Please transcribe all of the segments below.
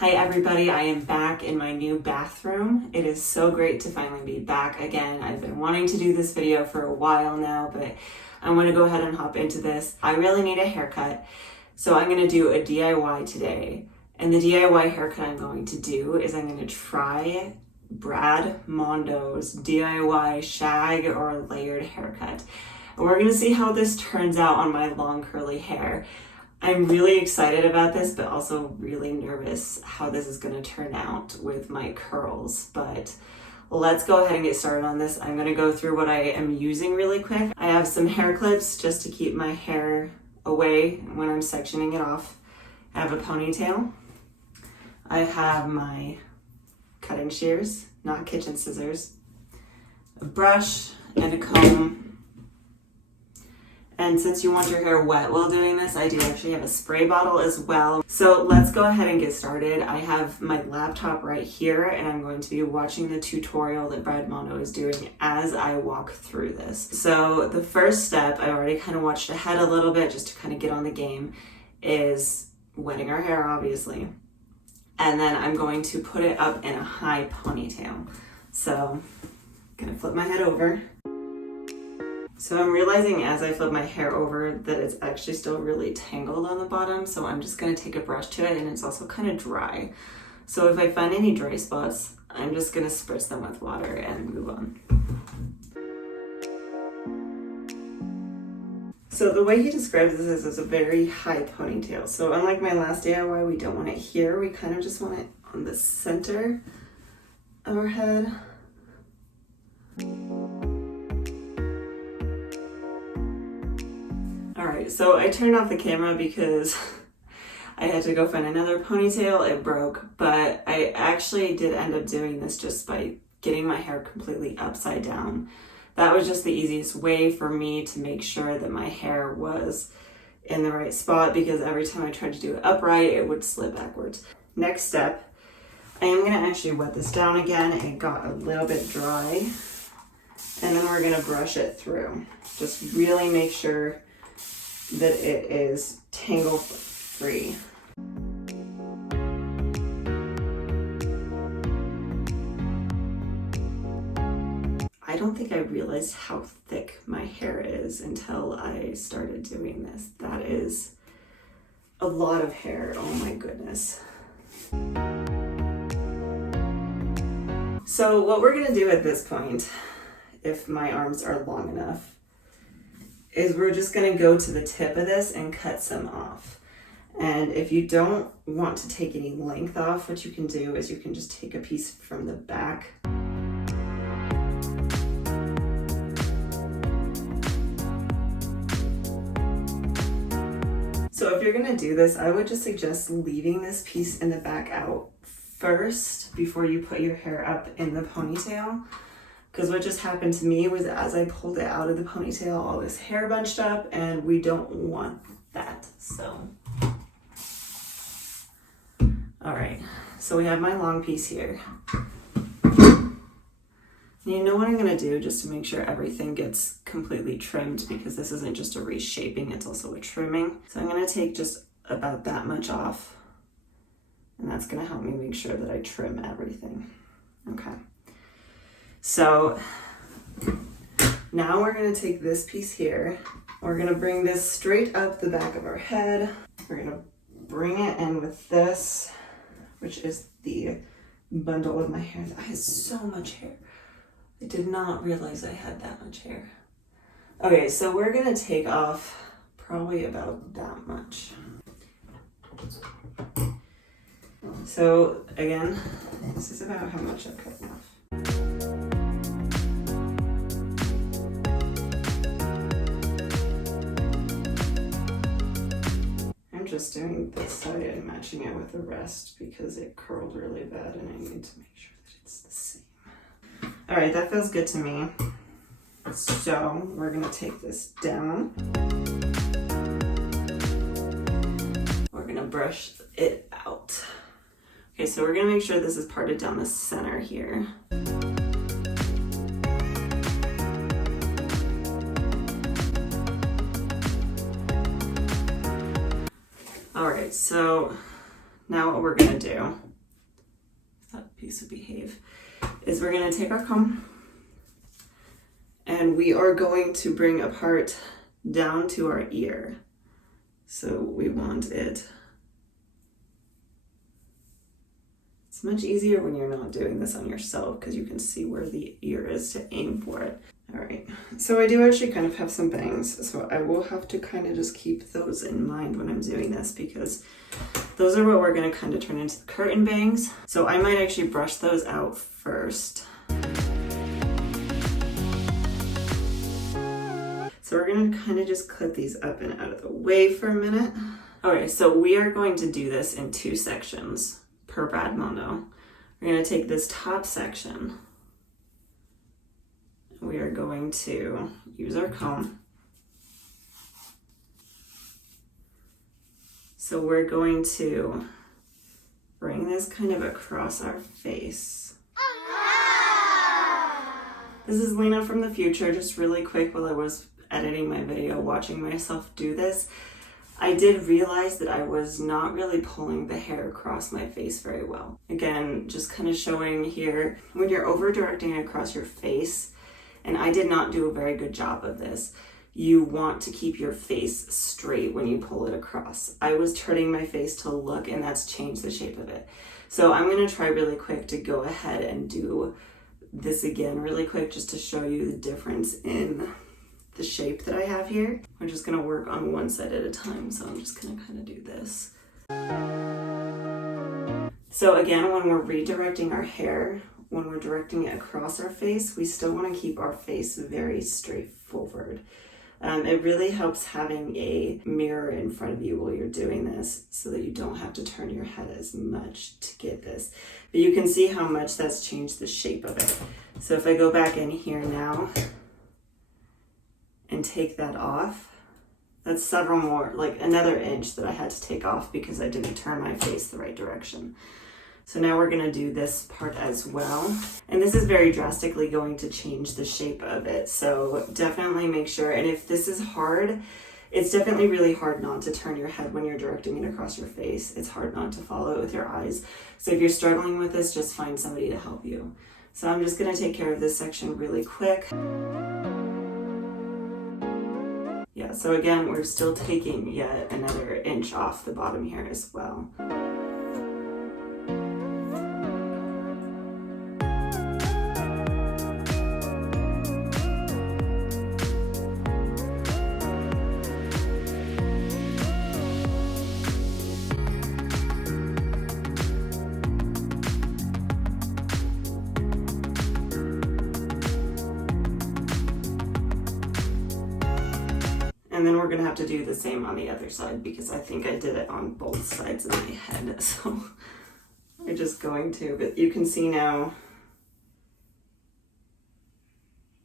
Hi everybody, I am back in my new bathroom. It is so great to finally be back again. I've been wanting to do this video for a while now, but I'm going to go ahead and hop into this. I really need a haircut, so I'm going to do a DIY today. And the DIY haircut I'm going to do is I'm going to try Brad Mondo's DIY shag or layered haircut. And we're going to see how this turns out on my long curly hair. I'm really excited about this, but also really nervous how this is going to turn out with my curls. But let's go ahead and get started on this. I'm going to go through what I am using really quick. I have some hair clips just to keep my hair away when I'm sectioning it off. I have a ponytail. I have my cutting shears, not kitchen scissors, a brush, and a comb. And since you want your hair wet while doing this, I do actually have a spray bottle as well. So let's go ahead and get started. I have my laptop right here and I'm going to be watching the tutorial that Brad Mondo is doing as I walk through this. So the first step, I already kind of watched ahead a little bit just to kind of get on the game, is wetting our hair, obviously. And then I'm going to put it up in a high ponytail. So I'm gonna flip my head over. So I'm realizing as I flip my hair over that it's actually still really tangled on the bottom, so I'm just going to take a brush to it, and it's also kind of dry. So if I find any dry spots, I'm just going to spritz them with water and move on. So the way he describes this is a very high ponytail. So unlike my last DIY, we don't want it here. We kind of just want it on the center of our head. Alright, so I turned off the camera because I had to go find another ponytail. It broke, but I actually did end up doing this just by getting my hair completely upside down. That was just the easiest way for me to make sure that my hair was in the right spot, because every time I tried to do it upright, it would slip backwards. Next step, I am going to actually wet this down again. It got a little bit dry, and then we're going to brush it through. Just really make sure that it is tangle free. I don't think I realized how thick my hair is until I started doing this. That is a lot of hair, oh my goodness. So what we're gonna do at this point, if my arms are long enough, is we're just going to go to the tip of this and cut some off. And if you don't want to take any length off, what you can do is you can just take a piece from the back. So if you're going to do this, I would just suggest leaving this piece in the back out first before you put your hair up in the ponytail. Because what just happened to me was as I pulled it out of the ponytail, all this hair bunched up, and we don't want that, so. All right, so we have my long piece here. You know what I'm gonna do just to make sure everything gets completely trimmed, because this isn't just a reshaping, it's also a trimming. So I'm gonna take just about that much off, and that's gonna help me make sure that I trim everything. Okay. So now we're going to take this piece here. We're going to bring this straight up the back of our head. We're going to bring it in with this, which is the bundle of my hair. That has so much hair. I did not realize I had that much hair. Okay, so we're going to take off probably about that much. So again, this is about how much I've cut off. Just doing this side and matching it with the rest because it curled really bad and I need to make sure that it's the same. All right, that feels good to me. So we're gonna take this down. We're gonna brush it out. Okay, so we're gonna make sure this is parted down the center here. All right, so now what we're gonna do that piece would behave, is we're gonna take our comb and we are going to bring a part down to our ear. So we want it. It's much easier when you're not doing this on yourself because you can see where the ear is to aim for it. All right, so I do actually kind of have some bangs, so I will have to kind of just keep those in mind when I'm doing this because those are what we're gonna kind of turn into the curtain bangs. So I might actually brush those out first. So we're gonna kind of just clip these up and out of the way for a minute. Okay, so we are going to do this in 2 sections per Brad Mondo. We're gonna take this top section. We are going to use our comb. So we're going to bring this kind of across our face. This is Lena from the future, just really quick while I was editing my video, watching myself do this. I did realize that I was not really pulling the hair across my face very well. Again, just kind of showing here, when you're over directing it across your face, and I did not do a very good job of this, you want to keep your face straight when you pull it across. I was turning my face to look, and that's changed the shape of it. So I'm gonna try really quick to go ahead and do this again really quick just to show you the difference in the shape that I have here. We're just gonna work on one side at a time, so I'm just gonna kind of do this. So again, when we're redirecting our hair, when we're directing it across our face, we still want to keep our face very straightforward. It really helps having a mirror in front of you while you're doing this so that you don't have to turn your head as much to get this. But you can see how much that's changed the shape of it. So if I go back in here now and take that off, that's several more, like another inch that I had to take off because I didn't turn my face the right direction. So now we're gonna do this part as well. And this is very drastically going to change the shape of it. So definitely make sure, and if this is hard, it's definitely really hard not to turn your head when you're directing it across your face. It's hard not to follow it with your eyes. So if you're struggling with this, just find somebody to help you. So I'm just gonna take care of this section really quick. Yeah, so again, we're still taking yet another inch off the bottom here as well. And then we're gonna have to do the same on the other side because I think I did it on both sides of my head. So we're just going to, but you can see now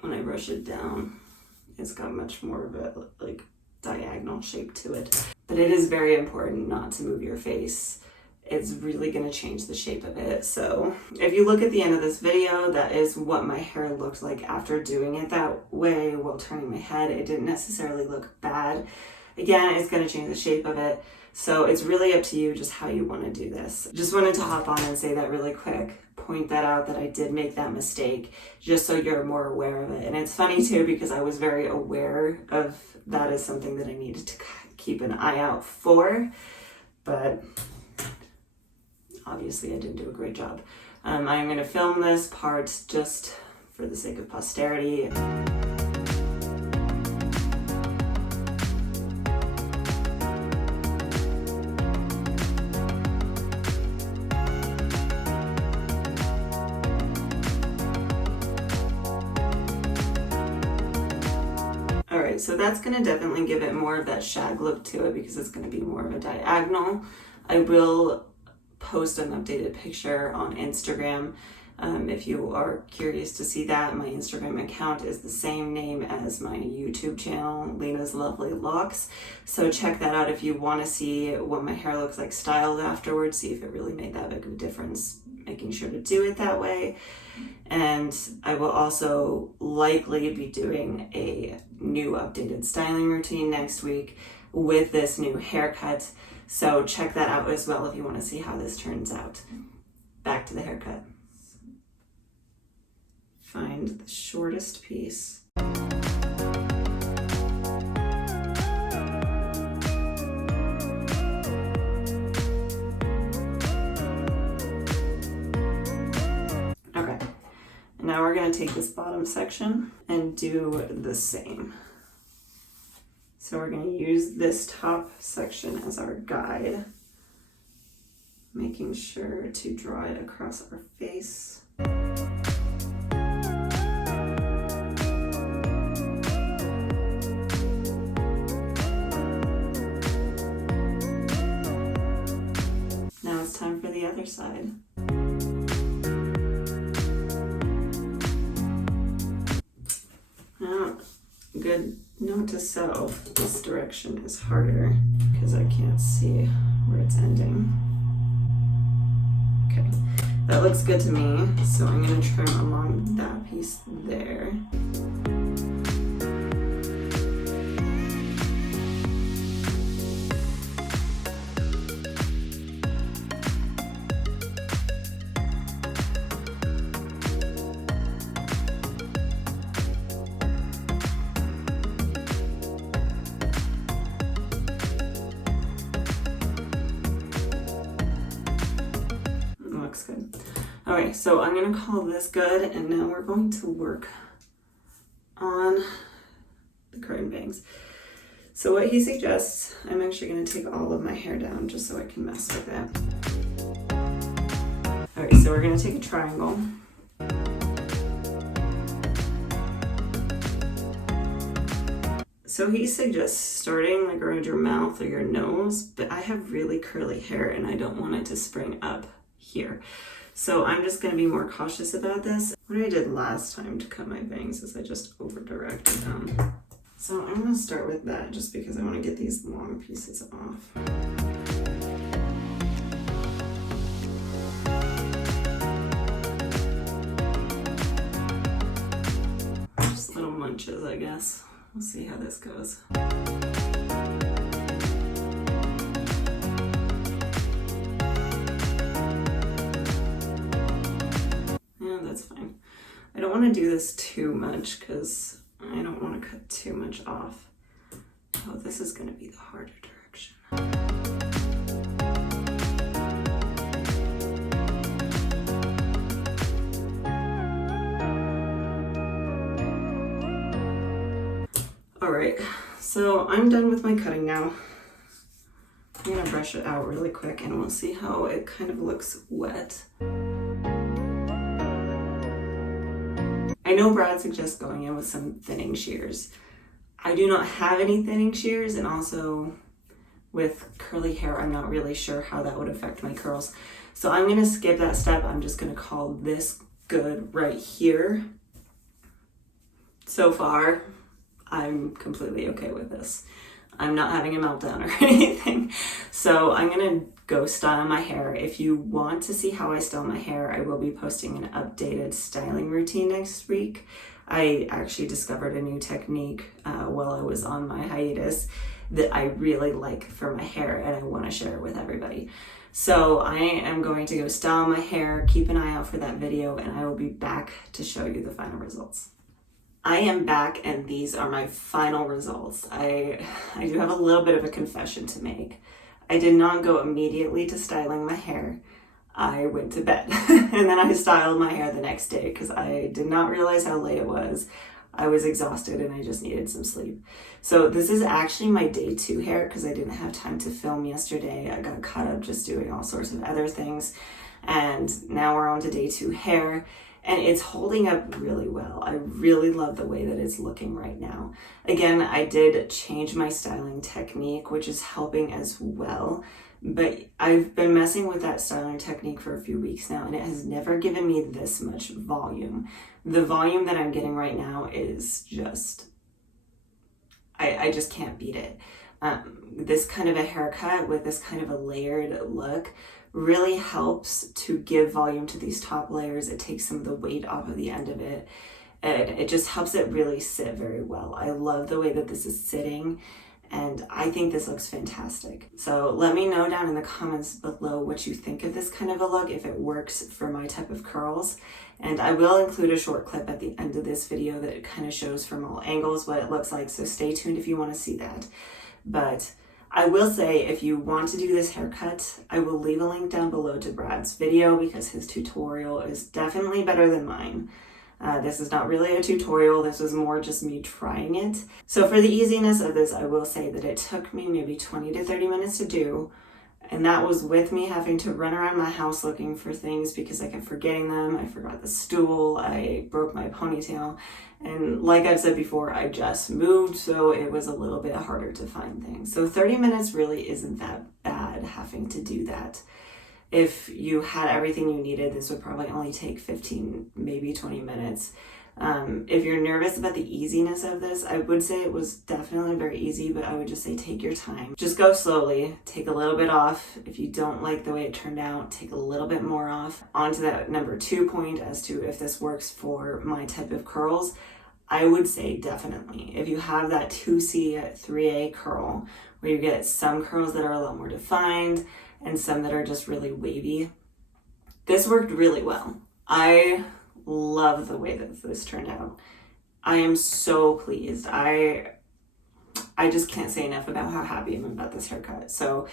when I brush it down, it's got much more of a like diagonal shape to it. But it is very important not to move your face. It's really gonna change the shape of it. So if you look at the end of this video, that is what my hair looked like after doing it that way while turning my head. It didn't necessarily look bad. Again, it's gonna change the shape of it. So it's really up to you just how you wanna do this. Just wanted to hop on and say that really quick, point that out that I did make that mistake, just so you're more aware of it. And it's funny too, because I was very aware of that as something that I needed to keep an eye out for, but obviously I didn't do a great job. I'm going to film this part just for the sake of posterity. Alright, so that's going to definitely give it more of that shag look to it because it's going to be more of a diagonal. I will post an updated picture on Instagram. If you are curious to see that, my Instagram account is the same name as my YouTube channel, Lena's Lovely Locks. So check that out if you want to see what my hair looks like styled afterwards, see if it really made that big of a difference, making sure to do it that way. And I will also likely be doing a new updated styling routine next week with this new haircut. So check that out as well if you want to see how this turns out. back to the haircut. Find the shortest piece. Okay, now we're going to take this bottom section and do the same. So we're going to use this top section as our guide, making sure to draw it across our face. Now it's time for the other side. Now, good note to self, this direction is harder because I can't see where it's ending. Okay, that looks good to me, so I'm going to trim along that piece there. Looks good. Okay, so I'm gonna call this good, and now we're going to work on the curtain bangs. So what he suggests, I'm actually gonna take all of my hair down just so I can mess with it. Okay, so we're gonna take a triangle. So he suggests starting like around your mouth or your nose, but I have really curly hair and I don't want it to spring up here. So I'm just going to be more cautious about this. What I did last time to cut my bangs is I just over directed them. So I'm going to start with that just because I want to get these long pieces off. Just little munches, I guess. We'll see how this goes. That's fine. I don't want to do this too much because I don't want to cut too much off. Oh, this is going to be the harder direction. All right, so I'm done with my cutting now. I'm going to brush it out really quick and we'll see how it kind of looks wet. I know Brad suggests going in with some thinning shears. I do not have any thinning shears, and also with curly hair, I'm not really sure how that would affect my curls. So I'm gonna skip that step. I'm just gonna call this good right here. So far, I'm completely okay with this. I'm not having a meltdown or anything. So I'm gonna go style my hair. If you want to see how I style my hair, I will be posting an updated styling routine next week. I actually discovered a new technique while I was on my hiatus that I really like for my hair, and I want to share it with everybody. So I am going to go style my hair. Keep an eye out for that video, and I will be back to show you the final results. I am back, and these are my final results. I do have a little bit of a confession to make. I did not go immediately to styling my hair. I went to bed and then I styled my hair the next day because I did not realize how late it was. I was exhausted and I just needed some sleep. So this is actually my day 2 hair because I didn't have time to film yesterday. I got caught up just doing all sorts of other things. And now we're on to day 2 hair. And it's holding up really well. I really love the way that it's looking right now. Again, I did change my styling technique, which is helping as well. But I've been messing with that styling technique for a few weeks now, and it has never given me this much volume. The volume that I'm getting right now is just, I just can't beat it. This kind of a haircut with this kind of a layered look really helps to give volume to these top layers. It takes some of the weight off of the end of it, and it just helps it really sit very well. I love the way that this is sitting, and I think this looks fantastic. So let me know down in the comments below what you think of this kind of a look, if it works for my type of curls. And I will include a short clip at the end of this video that kind of shows from all angles what it looks like, so stay tuned if you want to see that. But I will say, if you want to do this haircut, I will leave a link down below to Brad's video because his tutorial is definitely better than mine. This is not really a tutorial, this was more just me trying it. So for the easiness of this, I will say that it took me maybe 20 to 30 minutes to do, and that was with me having to run around my house looking for things because I kept forgetting them. I forgot the stool, I broke my ponytail, and like I've said before, I just moved, so it was a little bit harder to find things. So 30 minutes really isn't that bad having to do that. If you had everything you needed, this would probably only take 15, maybe 20 minutes. If you're nervous about the easiness of this, I would say it was definitely very easy, but I would just say take your time. Just go slowly, take a little bit off. If you don't like the way it turned out, take a little bit more off. On to that number 2 point as to if this works for my type of curls. I would say definitely. If you have that 2C, 3A curl, where you get some curls that are a lot more defined and some that are just really wavy, this worked really well. I love the way that this turned out. I am so pleased. I just can't say enough about how happy I am about this haircut. So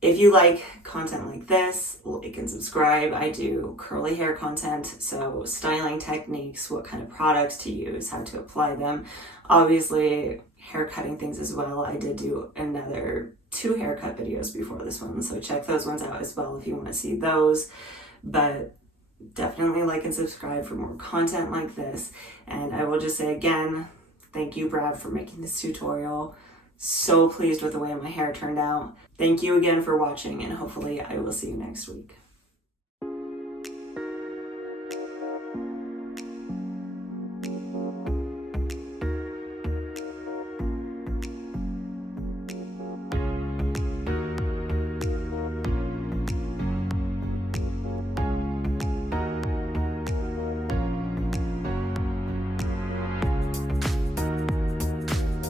if you like content like this, like and subscribe. I do curly hair content, so styling techniques, what kind of products to use, how to apply them. Obviously, hair cutting things as well. I did do another 2 haircut videos before this one, so check those ones out as well if you want to see those. But definitely like and subscribe for more content like this. And I will just say again, thank you, Brad, for making this tutorial. So pleased with the way my hair turned out. Thank you again for watching, and hopefully I will see you next week.